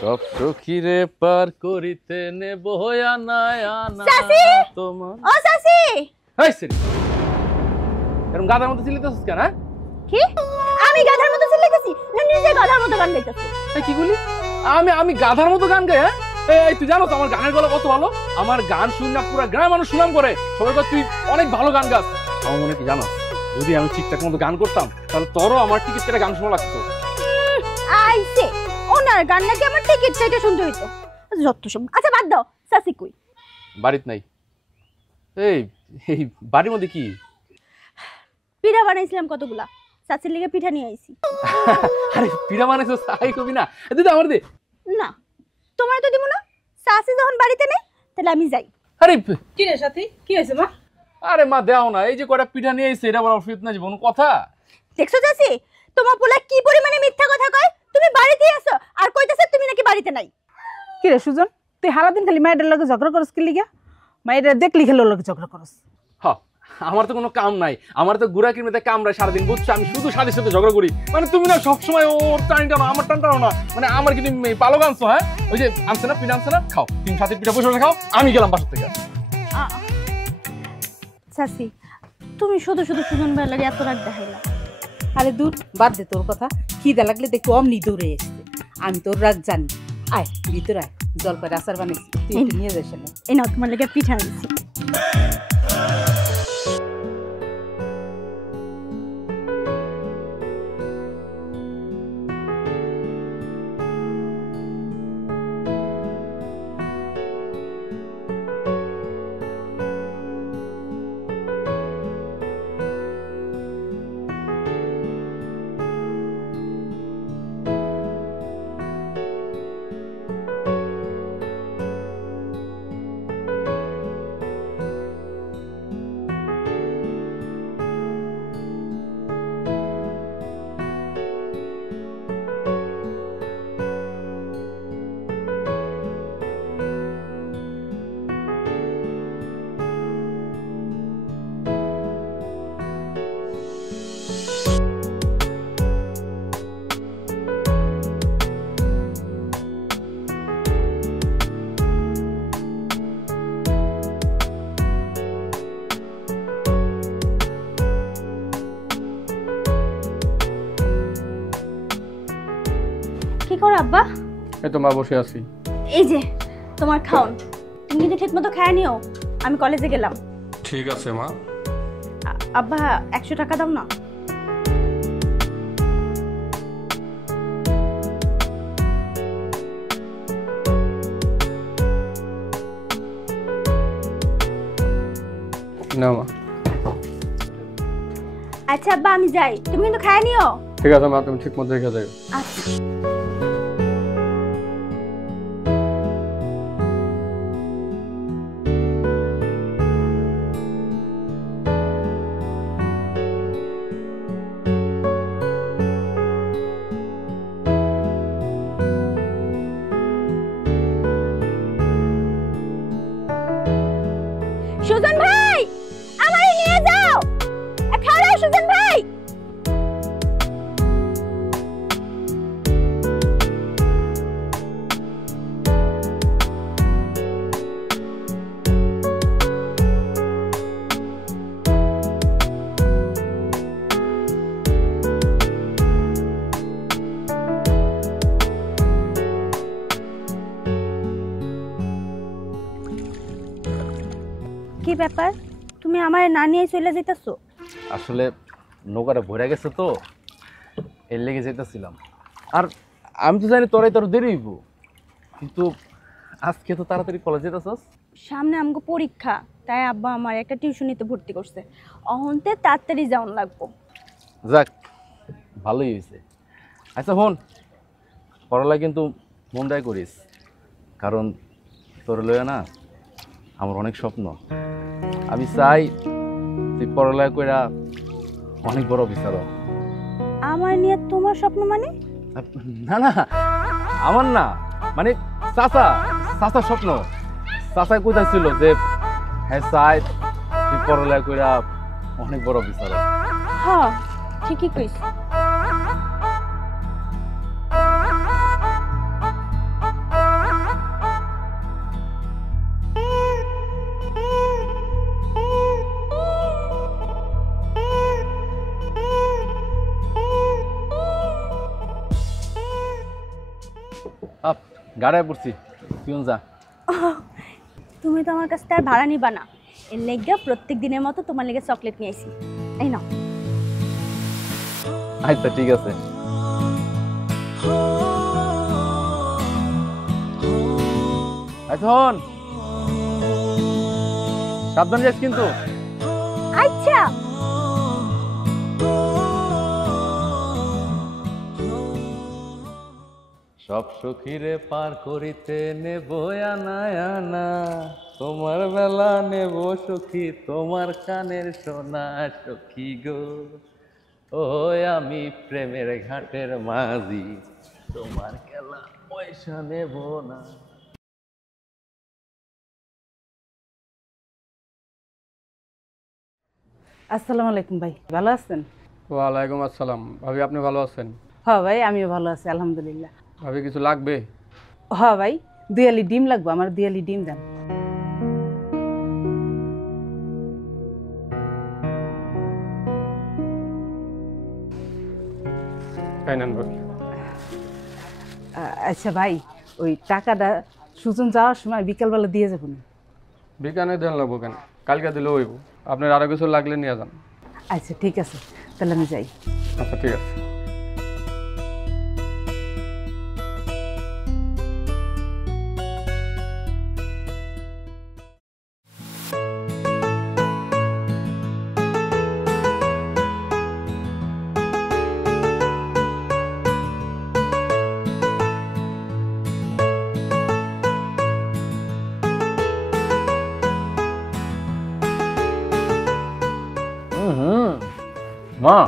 সব সখীরে পার করিতে নেব আনায় আনা তোমার। ও সাসি, এই সিরি এরকম গাধার মতো চিল্লাইতেছিস কেন? হ্যাঁ কি আমি গাধার মতো চিল্লাইতেছি না? নিজে গাধার মতো গান গাইতেছি। এই কি বলি? আমি গাধার মতো গান গাই? হ্যাঁ এই তুই জানো তো আমার গানের গলা কত ভালো? আমার গান শুনে না পুরো গ্রামের মানুষ সুনাম করে, সবাই বলে তুই অনেক ভালো গান গাস। আমার মনে কি জানো, যদি আমি ঠিকঠাক মতো গান করতাম তাহলে তোরও আমার টিকিট কেটে গান শোনা লাগতো। আইছে ওনার গান নাকি আমার টিকিট কেটে শুনতে হইতো, যত সব। আচ্ছা বাদ দাও, সাসি কই? বাড়িতে নাই। এই এই বাড়ির মধ্যে কি পিঠা বানাইছিলাম কতগুলা, চাচির লিগে পিঠা নিয়ে আইছি। আরে পিঠা বানাইছো সাই কবি না, দিদি আমার দে। না তোমার তো দিব না, চাচি যখন বাড়িতে নেই তাহলে আমি যাই। আরে কি রে সাথী, কি হয়েছে মা? আরে মা দেও না, এই যে কয়টা পিঠা নিয়ে এসে এটা বড় অসুবিধা না, জীবন কথা। দেখছো চাচি তোমার পোলা কি পরিমাণে মিথ্যা কথা কয়। তুমি বাড়িতে আছো আর কইতাছে তুমি নাকি বাড়িতে নাই। কি রে সুজন, তুই সারাদিন খালি মায়ের লগে ঝগড়া করস কি লিগা? মায়ের দেখলি খেলে লগে ঝগড়া করস? হ্যাঁ আমার তো কোনো কাম নাই, আমার তো গুড়া কিনতে কামড়ায় সারাদিন, বুঝছো? আমি শুধু সাথে সাথে ঝগড়া করি। মানে তুমি না সবসময় ওর টানটা না আমার টানটাও না, মানে আমার কিন্তু পালক আনছো। হ্যাঁ ওই যে আনছে না পিঠা, আনছে না, খাও তুমি সাথে পিঠা বসে খাও, আমি গেলাম বাসার থেকে। চাচি তুমি শুধু শুধু সুজন ভাইয়ের লাগে এত রাগ দেখাইলা। আরে দূর বাদ দে তোর কথা। খিদা লাগলে দেখো অমনি দৌড়ে এসছে। আমি তোর রাগ জানি। আয় ভিতর আয়, জলপাইয়ের আচার বানিয়েছি, তুই একটু নিয়ে যাস না। এই নাও তোমার লাগে পিঠা আনছি। কি করো আব্বা? এই তো মা বসে আছি। এই যে তোমার খাওন, তুমি কিন্তু ঠিক মতো খায় নিও, আমি কলেজে গেলাম। ঠিক আছে মা। আব্বা 100 টাকা দাও না। না মা। আচ্ছা আব্বা আমি যাই, তুমি কিন্তু খায় নিও। ঠিক আছে মা, তুমি ঠিক মতো রেখে যাও। আচ্ছা। সুজন ভাই আমারে নিয়ে যাও, খাড়া সুজন ভাই। কি ব্যাপার, তুমি আমার না নিয়ে চলে যাইতাছো? আসলে নৌকাটা ভরে গেছে তো, এর লেগে যেতেছিলাম। আর আমি তো জানি তোরাই তোর দেরি হইব, কিন্তু আজকে তো তাড়াতাড়ি কলেজ যেতেছস। সামনে আমাকে পরীক্ষা, তাই আব্বা আমার একটা টিউশনিতে ভর্তি করছে, অহন্তে তাড়াতাড়ি যাওয়ান লাগবো। যাক ভালোই হয়েছে। আচ্ছা হন, পড়ালেখা কিন্তু মন দেয় করিস, কারণ তোর লইয়া না আমার অনেক স্বপ্ন। আমি চাই তুই পড়ালেখা কইরা অনেক বড় অফিসার হ। আমার নিয়ে তোমার স্বপ্ন মানে? না না আমার না, মানে চাচা চাচার স্বপ্ন। চাচা কোথায় ছিল যে হ্যাঁ চাই তুই পড়ালেখা কইরা অনেক বড় অফিসার হ। হ্যাঁ ঠিকই কইছ। আপ গাড়ায় পড়ছি তুই যা। তুমি তো আমার কাছ থেকে আর ভাড়া নিবা না, এর লেগে প্রত্যেক দিনের মতো তোমার লেগে চকলেট নিয়ে আইছি। এই নাও। আচ্ছা ঠিক আছে। এখন সাবধান যাস কিন্তু। আচ্ছা। সব সখীরে পার করিতে নেব আনা আনা, তোমার বেলা নেব সখী তোমার কানের সোনা সখী গো। ও আমি প্রেমের ঘাটের মাঝি, তোমার খেলা পয়সা নেব না। আসসালামু আলাইকুম ভাই, ভালো আছেন? ওয়ালাইকুম আসসালাম। ভাবি আপনি ভালো আছেন? হ্যাঁ ভাই, আমিও ভালো আছি আলহামদুলিল্লাহ। ভাবি কিছু লাগবে? হ্যাঁ ভাই, দুয়ালি ডিম লাগবে, আমার দুয়ালি ডিম দেন। তাই নেন ভাবি। আচ্ছা ভাই, ওই টাকাটা সুজন যাওয়ার সময় বিকালবেলা দিয়ে যাবেন। বিকানে দেন লাগবো কেন, কালকে দিলেও হইব। আপনার আরো কিছু লাগলে নিয়ে যান। আচ্ছা ঠিক আছে, তাহলে আমি যাই। আচ্ছা ঠিক আছে। মা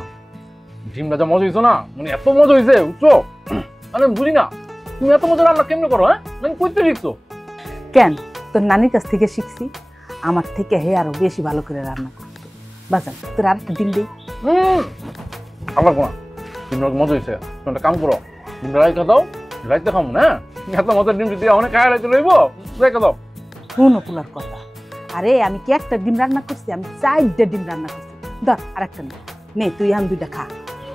ডিমটা যা মজা হয়েছো না, মানে এত মজা হয়েছে বুঝছো, মানে বুঝি না তুমি এত মজা রান্না কেমনে করো? হ্যাঁ মানে কইতে শিখছো? কেন, তোর নানির কাছ থেকে শিখছি। আমার থেকে হে আরো বেশি ভালো করে রান্না করতো। বাজান তোর আরেকটা ডিম দিই। আমার কোনা ডিমটা মজা হয়েছে, তুমি একটা কাম করো, ডিমটা রাইখা দাও, রাইতে খাবো না। এত মজার ডিম যদি অনেক খায় রাইতে লইব, রাইখা দাও। শুনো পোলার কথা, আরে আমি কি একটা ডিম রান্না করছি, আমি 4টা ডিম রান্না করছি। ধর আরেকটা নে, তুই আম 2টা খা।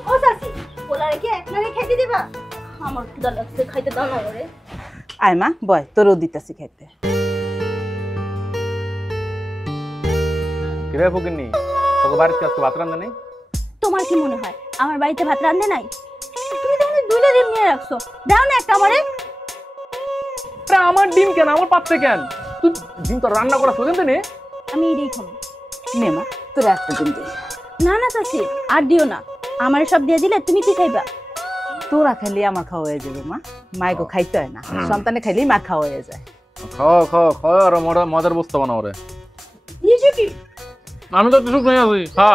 ও চাচি, পোলা রেখে একলারে খাইতে দিবা? আমার ক্ষুধা লাগছে, খাইতে দাও না ওরে। আয় মা বয়, তোরও দিতেছি খাইতে। কিরে ফকিনি, তোকে বাড়িতে আজকে ভাত রান্না নেই? তোমার কি মনে হয় আমার বাড়িতে ভাত রান্ধে নাই? তুমি তো অনেক 2টা ডিম নিয়ে রাখছো, দাও না একটা আমারে। আমার ডিম কেন, আমার পাত্রে কেন? তুই ডিম তো রান্না করা সোজেন নে। আমি এটাই খাবো। নে মা, তোর একটা ডিম দে। না না চাচি, আর দিও না, আমার সব দিয়ে দিলে তুমি কি খাইবা? তোরা খাইলে আমার খাওয়া হয়ে যাবে মা, মায়েকে খাইতে হয় না, সন্তানে খাইলেই মার খাওয়া হয়ে যায়। খাও খাও খাও, আর মজার বস্তু বানাও রে। আমি তো কিছু নেই আছি, খা।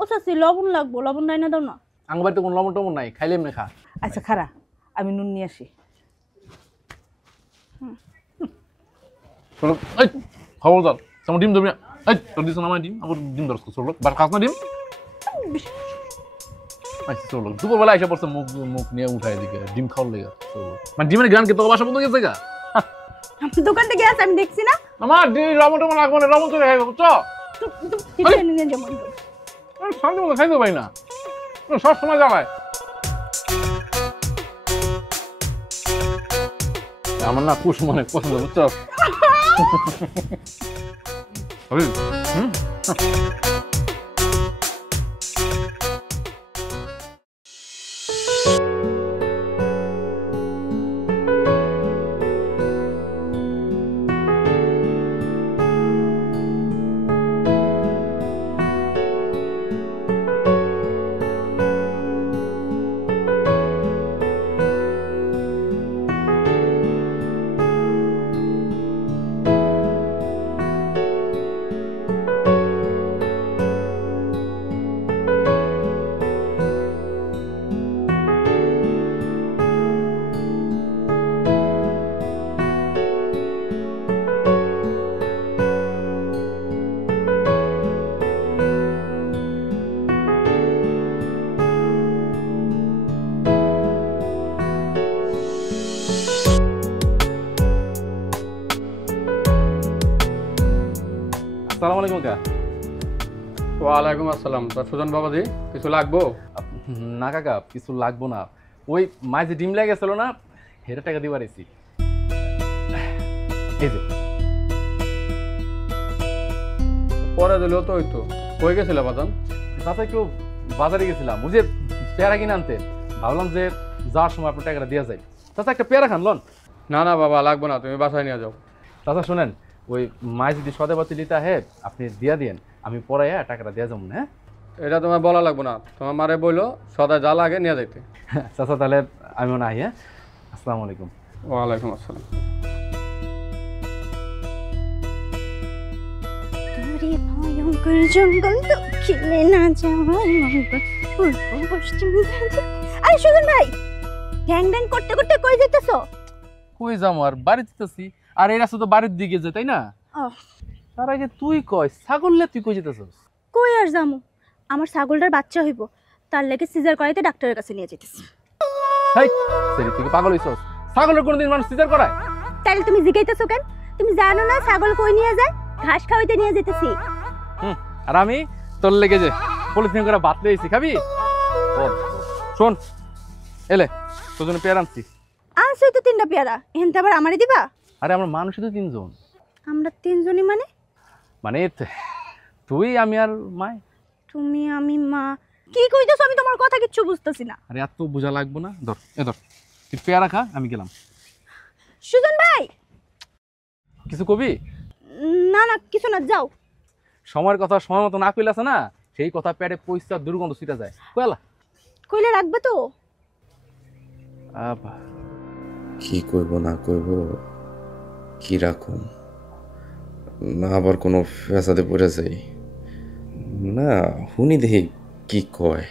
ও চাচি লবণ লাগবো, লবণ নাই না দাও না। আঙ্গ বাড়িতে কোনো লবণ টবণ নাই, খাইলে এমনি খা। আচ্ছা খারা, আমি নুন নিয়ে আসি। চলো এই খবরদার তোমার ডিম ধরবি না। এই তোর দিস না আমার ডিম, আমার ডিম ধরছ চলো, বার খাস না ডিম। আচ্ছা চলো, দুপুরবেলা এসে পড়ছে মুখ মুখ নিয়ে উঠায় দিকে ডিম খাওয়ার লেগে। মানে ডিমের গান কি তোর বাসা পর্যন্ত গেছে গা? দোকান থেকে আছে, আমি দেখছি না। আমার ডিম লবণ টবণ লাগবে না, লবণ চলে খাইবে বুঝছো? শান্তি মতো খাইতে পারি না, সব সময় জ্বালায়। আমার না কুস মনে পছন্দ বুঝছো? আসসালামু আলাইকুম কাকা। ওয়ালাইকুম আসসালাম। তা সুজন বাবাজি কিছু লাগবো? না কাকা, কিছু লাগবো না। ওই মাঝে ডিম লেগে গেছিল না, হেরে টাকা দিবার এসি। এই যে পরে দিলেও তো হইতো। কই গেছিল বাদাম? তাতে একটু বাজারে গেছিলাম, বুঝে পেয়ারা কিনে আনতে। ভাবলাম যে যাওয়ার সময় আপনার টাকাটা দেওয়া যায়। তাতে একটা পেয়ারা খান লন। না না বাবা লাগবো না, তুমি বাসায় নিয়ে যাও। তাছাড়া শোনেন, ওই মাছ যদি সদাপাতি নিতে হে আপনি দিয়া দিয়েন, আমি পরে টাকাটা দেওয়া যাবো না। হ্যাঁ এটা তোমার বলা লাগবো না, তোমার মারে বললো সদা যা লাগে নিয়ে যাইতে। চাচা তাহলে আমিও না। হ্যাঁ, আসসালামু আলাইকুম। ওয়ালাইকুম আসসালাম। তোরে ভয়ঙ্কর জঙ্গল দক্ষিণে না যাওয়াই মঙ্গল, পূর্ব পশ্চিম। আরে সুজন ভাই, গ্যাং গ্যাং করতে করতে কই যেতেছো? কই যাবো আর, বাড়ি যেতেছি। আর এই রাস্তা তো বাড়ির দিকে যায়, তাই না? তার আগে তুই কয় ছাগললে তুই কই যেতেছস? কই আর যামু, আমার ছাগলটার বাচ্চা হইব, তার লেগে সিজার করাইতে ডাক্তারের কাছে নিয়ে যেতেছি। হেই সেরি, তুই কি পাগল হইছস? ছাগলের কোনদিন মানুষ সিজার করায়? তাইলে তুমি জিগাইতেছো কেন? তুমি জানো না ছাগল কই নিয়ে যায়? ঘাস খাওয়াইতে নিয়ে যেতেছি। আর আমি তোর লেগে যে পলিথিন করে ভাত লইছি, খাবি? শোন, এলে তোর জন্য পেয়ারা আনছি। আনছই তো 3টা পেয়ারা, এহেনতে আবার আমারে দিবা? আরে আমার মানুষ তো 3 জন। আমরা 3 জনই মানে? মানে তুই, আমি আর মায়। তুমি, আমি, মা? কি কইতেছো? আমি তোমার কথা কিচ্ছু বুঝতেছি না। আরে এত বোঝা লাগবো না, ধর ধর তুই পেয়ারা খা, আমি গেলাম। সুজন ভাই, কিছু কবি? না না কিছু না, যাও। সময়ের কথা সময় মতো না কইলে আছে না, সেই কথা পেটে পয়সা দুর্গন্ধ ছিটা যায়। কয়লা কইলে রাখবে তো? কি করব না করব, কি রাখুম, না আবার কোনো ফেসাদে পড়ে যাই না। শুনি দেখি কি কয়।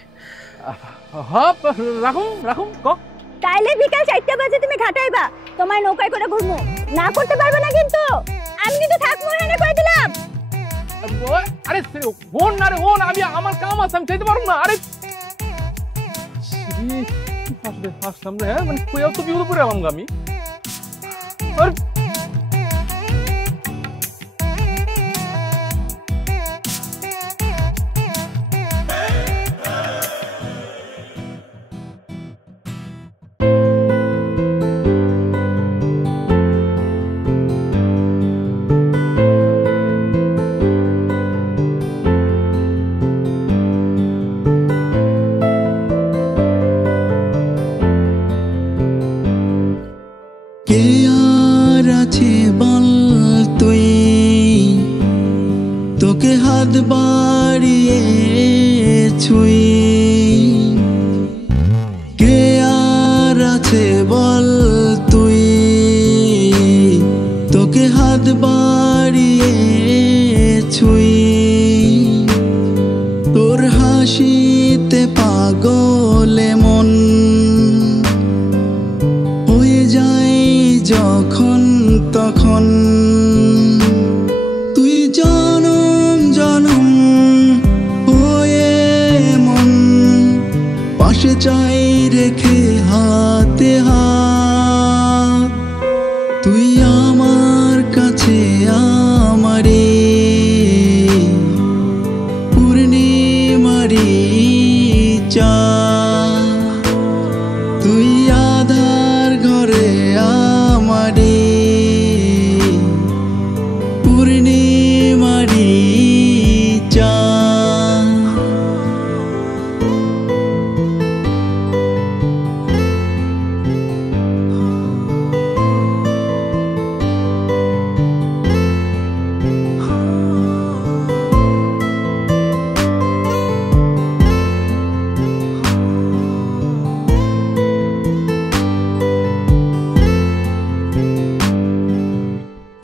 রাখুন রাখুন ক। তাইলে বিকাল 4টা বাজে তুমি ঘাটাইবা, তোমার নৌকায় করে ঘুরমু। না করতে পারবে না কিন্তু, আমি কিন্তু থাকবো এখানে, কই দিলাম। আরে ফোন না রে, ফোন, আমি আমার কাম আছে, আমি চাইতে পারবো না। আরে ফাঁসলাম রে, হ্যাঁ মানে কইয়াও তো বিপদ পড়ে এলাম আমি। কে আর আছে বল তুই, তোকে হাত বাড়িয়ে ছুঁই। কে আর আছে বল তুই, তোকে হাত বাড়িয়ে ছুঁই। তোর হাসিতে পাগলে মন হয়ে যায় যখন তখন। তুই জনম জনম হয়ে মন পাশে চাই রেখে হাতে হাত। তুই আমার কাছে আমারে পূর্ণিমারি চা। তুই আধার ঘরে আমারে পূর্ণিমারি চা।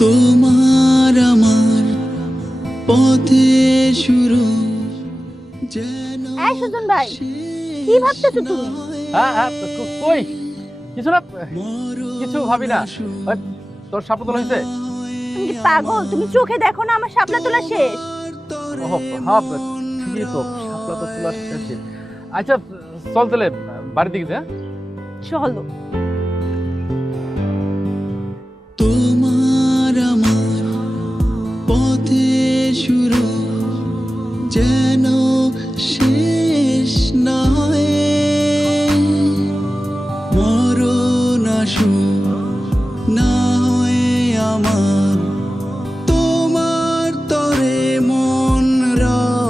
তোমার আমার পথে শুরু যেন। এই সুজন ভাই, কি ভাবতেছো তুমি? হ্যাঁ হ্যাঁ, কই কিছু না, কিছু ভাবি না। ওই, তোর সাপলা তোলা হয়েছে? তুমি কি পাগল? তুমি চোখে দেখো না আমার শাপলা তোলা শেষ। হ্যাঁ ঠিকই তো, সাপলা তো তোলা শেষ। আচ্ছা চল তাহলে বাড়ির দিকে যা। চলো। তোমার আমার পথে শুরু যেন শেষ না হয়ে মরণ আসুক না হয়ে আমার তোমার তরে মন রয়।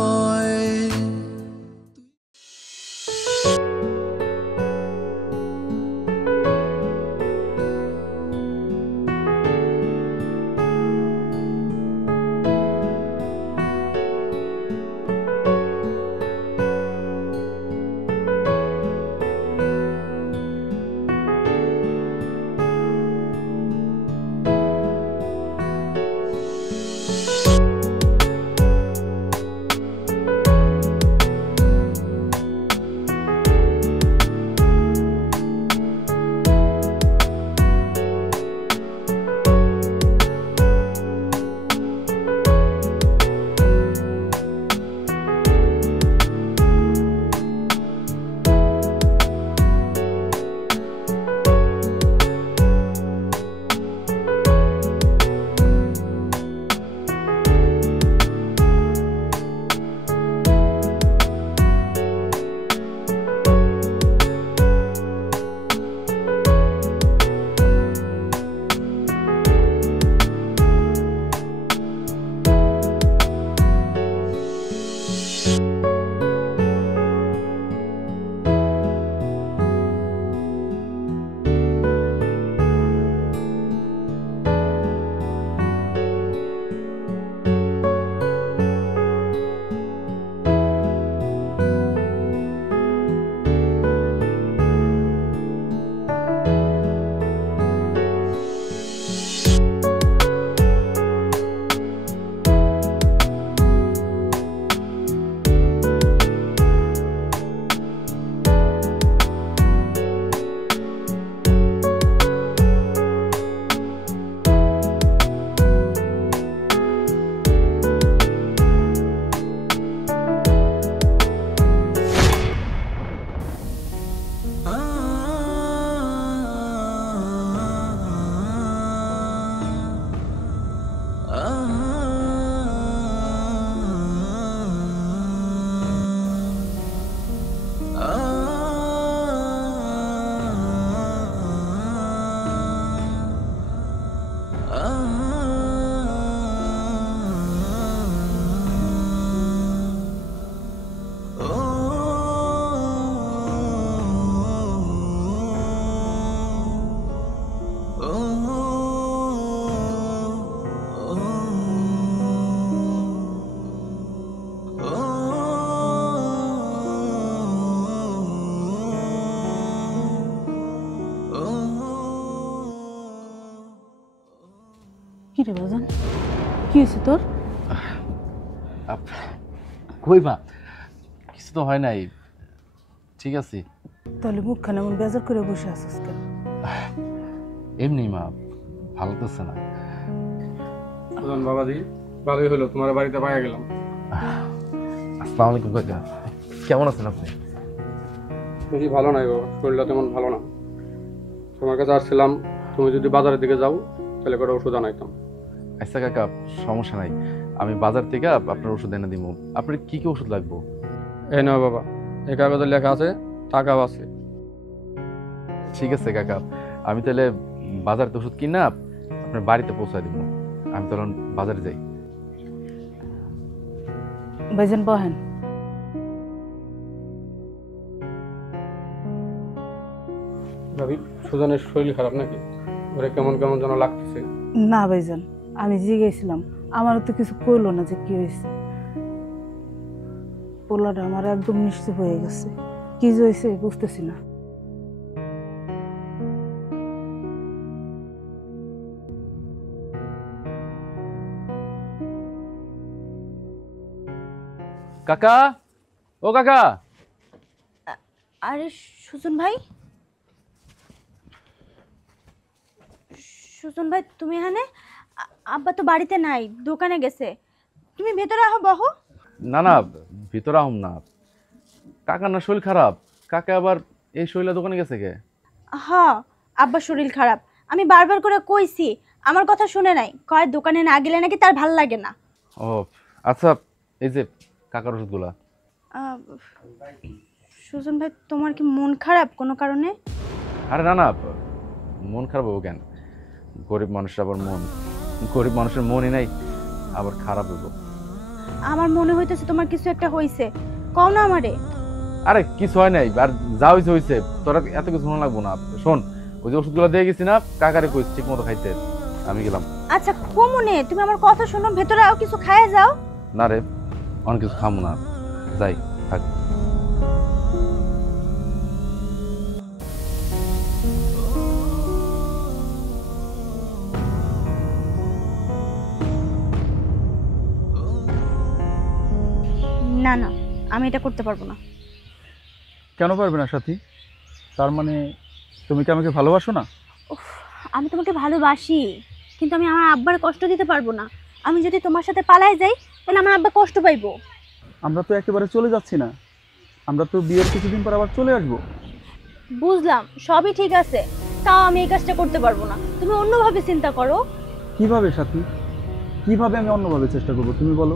কি রে বাজান, কি হয়েছে তোর? কই মা, কিছু তো হয় নাই, ঠিক আছে। তাহলে মুখখানা এমন বেজার করে বসে আছিস কেন? এমনি মা, ভালো তো না। বাবাজি ভালোই হলো, তোমার বাড়িতে পাইয়া গেলাম। আসসালামু আলাইকুম কাকা, কেমন আছেন আপনি? বেশি ভালো নাই বাবা, শরীরটা তেমন ভালো না। তোমার কাছে আসছিলাম, তুমি যদি বাজারের দিকে যাও তাহলে করে ওষুধ আনাইতাম। আচ্ছা কাকা, সমস্যা নাই, আমি বাজার থেকে আপনার ওষুধ এনে দিব। আপনার কি কি ওষুধ লাগবে? এই নাও বাবা, এই কাগজে লেখা আছে, টাকাও আছে। ঠিক আছে কাকা, আমি তাহলে বাজারে ওষুধ কিনা আপনার বাড়িতে পৌঁছায় দিব। আমি তখন বাজারে যাই। ভাইজান বহেন। ভাবি, সুজনের শরীর খারাপ নাকি? ওরে কেমন কেমন যেন লাগতেছে। না ভাইজান, আমি জিজ্ঞেসছিলাম, আমারও তো কিছু কইলো না যে কি হয়েছে। পোলাটা আমার একদম নিশ্চুপ হয়ে গেছে, কি যে হয়েছে বুঝতেছি না। কাকা, ও কাকা। আরে সুজন ভাই, সুজন ভাই তুমি এখানে? আব্বা তো বাড়িতে নাই, দোকানে গেছে। তুমি ভেতরে আহো, বহো। না না, ভিতরে আহম না, কাকা না শরীর খারাপ। কাকা আবার এই শরীরে দোকানে গেছে কে? হ্যাঁ, আব্বার শরীর খারাপ, আমি বারবার করে কইছি, আমার কথা শুনে নাই। কয় দোকানে না গেলে নাকি তার ভাল লাগে না। ও আচ্ছা, এই যে কাকার ওষুধগুলা। আহ, সুজন ভাই তোমার কি মন খারাপ কোনো কারণে? আরে না না, মন খারাপ হবো কেন? গরিব মানুষের আবার গরিব মানুষের মনই নাই, আবার খারাপ হইব? আমার মনে হইতেছে তোমার কিছু একটা হইছে, কও না আমারে। আরে কিছু হয় নাই, আর যা হয়েছে হয়েছে, তোরা এত কিছু শোনা লাগবো না। শোন, ওই যে ওষুধগুলো দিয়ে গেছি না, কাকারে কইস ঠিক মতো খাইতে, আমি গেলাম। আচ্ছা কমনে তুমি আমার কথা শোনো, ভেতরে আও কিছু খায় যাও। না রে, অনেক কিছু খামো না, যাই থাক। না না, আমি এটা করতে পারবো না। কেন পারবে না সাথী? তার মানে তুমি কি আমাকে ভালোবাসো না? উফ, আমি তোমাকে ভালোবাসি, কিন্তু আমি আমার আব্বার কষ্ট দিতে পারবো না। আমি যদি তোমার সাথে পালায় যাই তাহলে আমার আব্বা কষ্ট পাইবো। আমরা তো একেবারে চলে যাচ্ছি না, আমরা তো বিয়ের কিছুদিন পর আবার চলে আসবো। বুঝলাম, সবই ঠিক আছে, তাও আমি এই কাজটা করতে পারবো না। তুমি অন্যভাবে চিন্তা করো। কিভাবে সাথী? কিভাবে আমি অন্যভাবে চেষ্টা করবো তুমি বলো?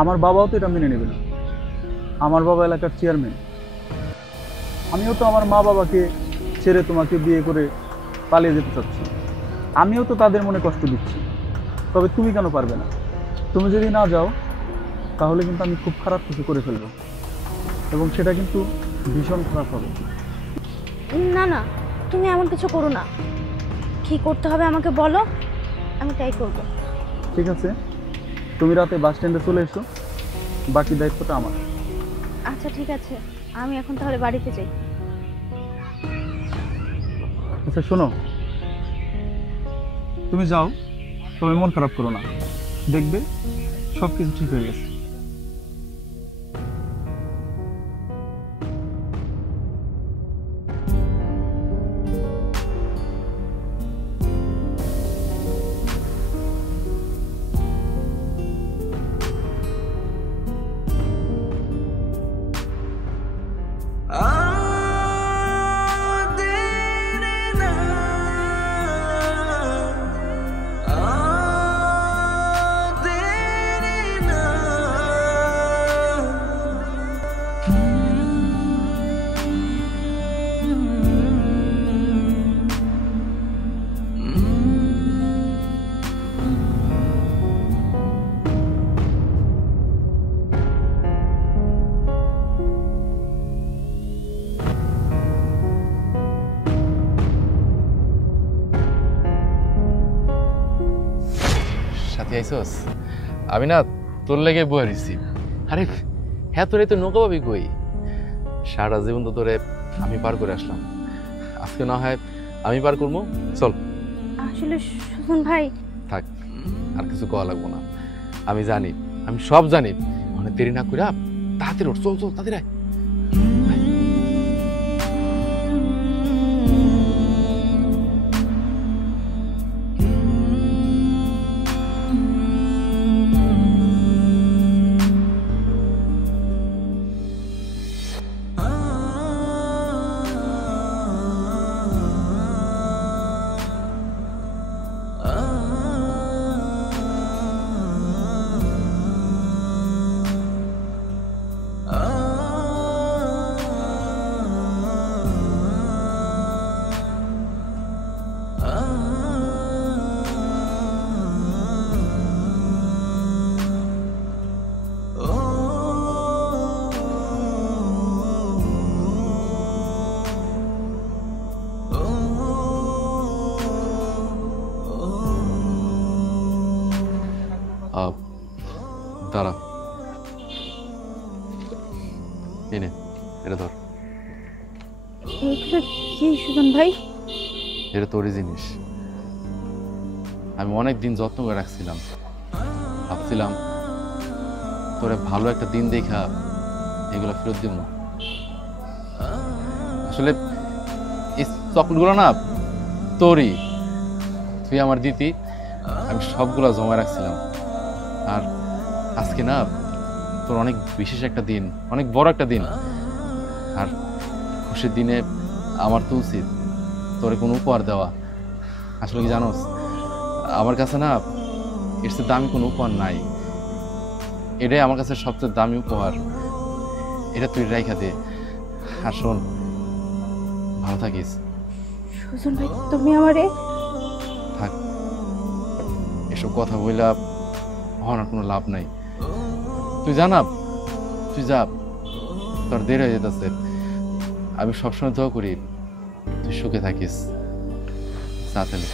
আমার বাবাও তো এটা মেনে নেবে না। আমার বাবা এলাকার চেয়ারম্যান, আমিও তো আমার মা বাবাকে ছেড়ে তোমাকে বিয়ে করে পালিয়ে যেতে চাচ্ছি। আমিও তো তাদের মনে কষ্ট দিচ্ছি, তবে তুমি কেন পারবে না? তুমি যদি না যাও তাহলে কিন্তু আমি খুব খারাপ কিছু করে ফেলবো, এবং সেটা কিন্তু ভীষণ খারাপ হবে। না না, তুমি এমন কিছু করো না। কি করতে হবে আমাকে বলো, আমি তাই করবো। ঠিক আছে, তুমি রাতে বাস স্ট্যান্ডে চলে এসো, বাকি দায়িত্বটা আমার। আচ্ছা ঠিক আছে, আমি এখন তাহলে বাড়িতে যাই। আচ্ছা শোনো, তুমি যাও, তবে মন খারাপ করো না, দেখবে সব কিছু ঠিক হয়ে গেছে। সাথে আইসস? আমি না তোর লেগে বয়ে দিছি। আরে হ্যাঁ, তোরে তো নৌকা পাবি কই? সারা জীবন তো তোরে আমি পার করে আসলাম, আজকে না হয় আমি পার করবো। চল। আসলে সুজন ভাই, থাক, আর কিছু কওয়া লাগবো না। আমি জানি, আমি সব জানি। মানে দেরি না করে তাড়াতাড়ি ওঠ, চল চল তাড়াতাড়ি আয়। দাঁড়া, এনে এটা ধর। এটা কি সুজন ভাই? এটা তোরই জিনিস, আমি অনেক দিন যত্ন করে রাখছিলাম। ভাবছিলাম তোরে ভালো একটা দিন দেখা এগুলো ফেরত দিব। আসলে এই চকলেটগুলো না তোরই, তুই আমার দিতি, আমি সবগুলো জমা রাখছিলাম। আর আজকে না তোর অনেক বিশেষ একটা দিন, অনেক বড় একটা দিন। আর খুশির দিনে আমার তো উচিত তোরে কোনো উপহার দেওয়া। আসলে কি জানোস, আমার কাছে না এর চেয়ে দামি কোনো উপহার নাই। এটাই আমার কাছে সবচেয়ে দামি উপহার। এটা তুই রাইখা দে। আর শোন, ভালো থাকিস। সুজন ভাই তুমি আমারে থাক, এসব কথা বইলা হওয়ার কোনো লাভ নাই। তুই জানা, তুই যা, তোর দেরি হয়ে যেতেছে। আমি সবসময় দোয়া করি তুই সুখে থাকিস। যা তাহলে।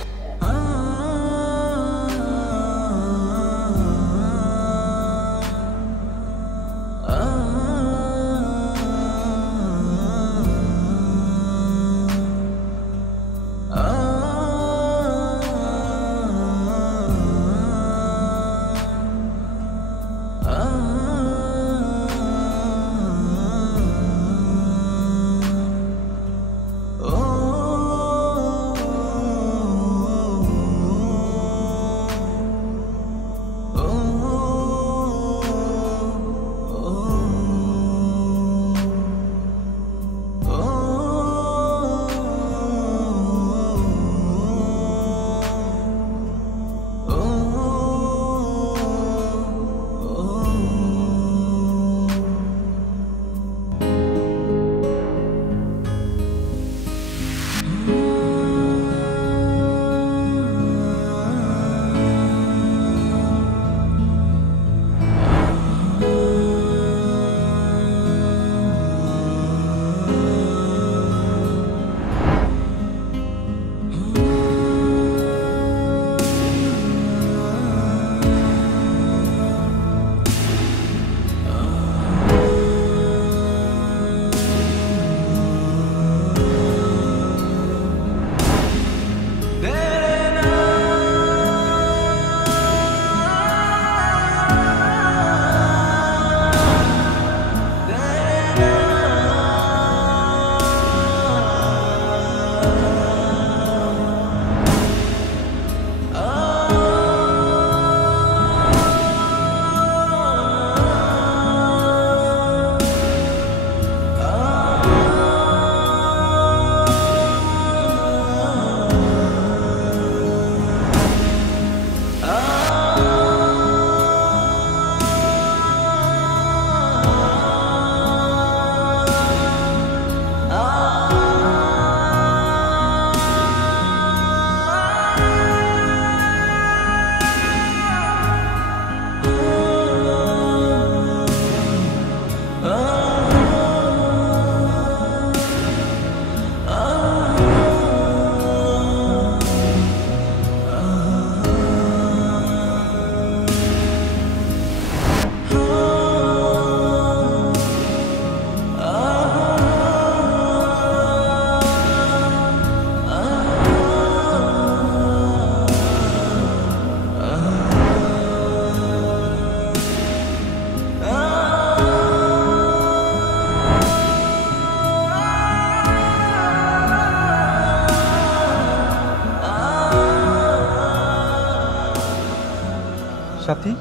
সাথী,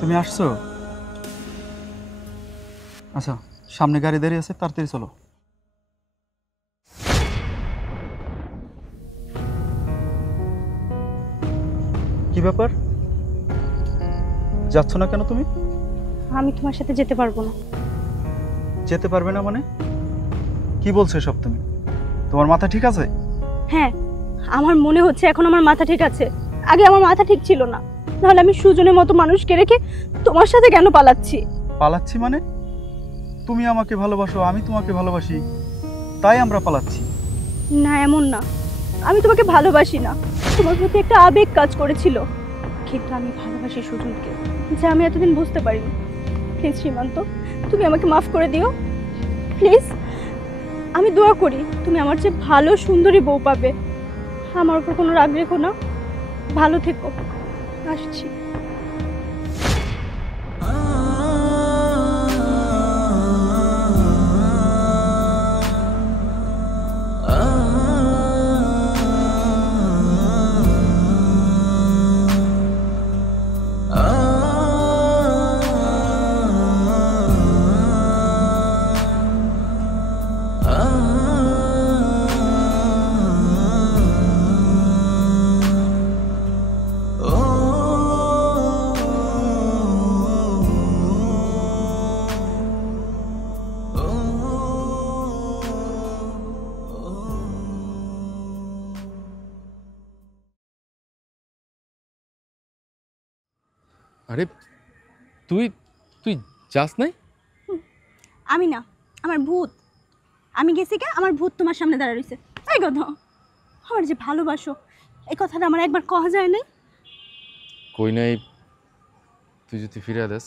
তুমি আসছো? আচ্ছা, সামনে গাড়ি দাঁড়িয়ে আছে, তাড়াতাড়ি চলো। কি ব্যাপার, যাচ্ছ না কেন তুমি? আমি তোমার সাথে যেতে পারবো না। যেতে পারবে না মানে? কি বলছো সব তুমি? তোমার মাথা ঠিক আছে? হ্যাঁ, আমার মনে হচ্ছে এখন আমার মাথা ঠিক আছে। আগে আমার মাথা ঠিক ছিল না। তাহলে আমি সুজনের মতো মানুষকে রেখে তোমার সাথে কেন পালাচ্ছি? পালাচ্ছি মানে? তুমি আমাকে ভালোবাসো, আমি তোমাকে ভালোবাসি, তাই আমরা পালাচ্ছি। না, এমন না। আমি তোমাকে ভালোবাসি না, তোমার প্রতি একটা আবেগ কাজ করেছিল। কিন্তু আমি ভালোবাসি সুজনকে, যা আমি এতদিন বুঝতে পারিনি। প্লিজ সীমান্ত, তুমি আমাকে মাফ করে দিও প্লিজ। আমি দোয়া করি তুমি আমার চেয়ে ভালো সুন্দরী বউ পাবে। আমার উপর কোনো রাগ রেখো না। ভালো থেকো। আসছি। আরে তুই তুই যাস নাই? আমি না, আমার ভূত। আমি গেছি কে, আমার ভূত তোমার সামনে দাঁড়া রইছে। এই কথা, আমার যে ভালোবাসো এই কথাটা আমার একবার কওয়া যায় না? কই নাই, তুই যদি ফিরে দেস।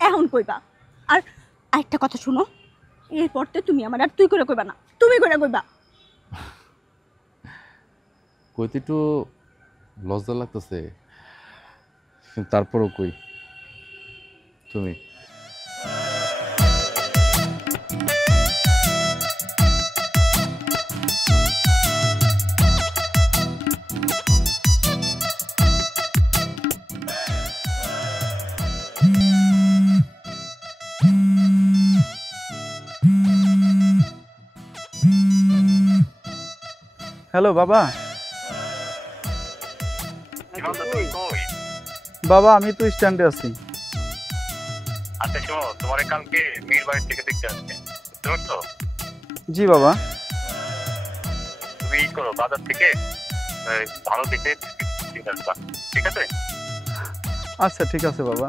এখন কইবা। আর আরেকটা কথা শুনো, এরপর তো তুমি আমার আর তুই করে কইবা না, তুমি করে কইবা। কইতে একটু লজ্জা লাগতেছে, কিন্তু তারপরও কই তুমি। হ্যালো বাবা। বাবা আমি তো স্ট্যান্ডে আছি। আচ্ছা শোনো, তোমার কালকে মেয়ের বাড়ি থেকে দেখতে আসছে, বুঝতে পারছো? জি বাবা। তুমি করো, বাজার থেকে ভালো দেখে ঠিক আছে? আচ্ছা ঠিক আছে বাবা।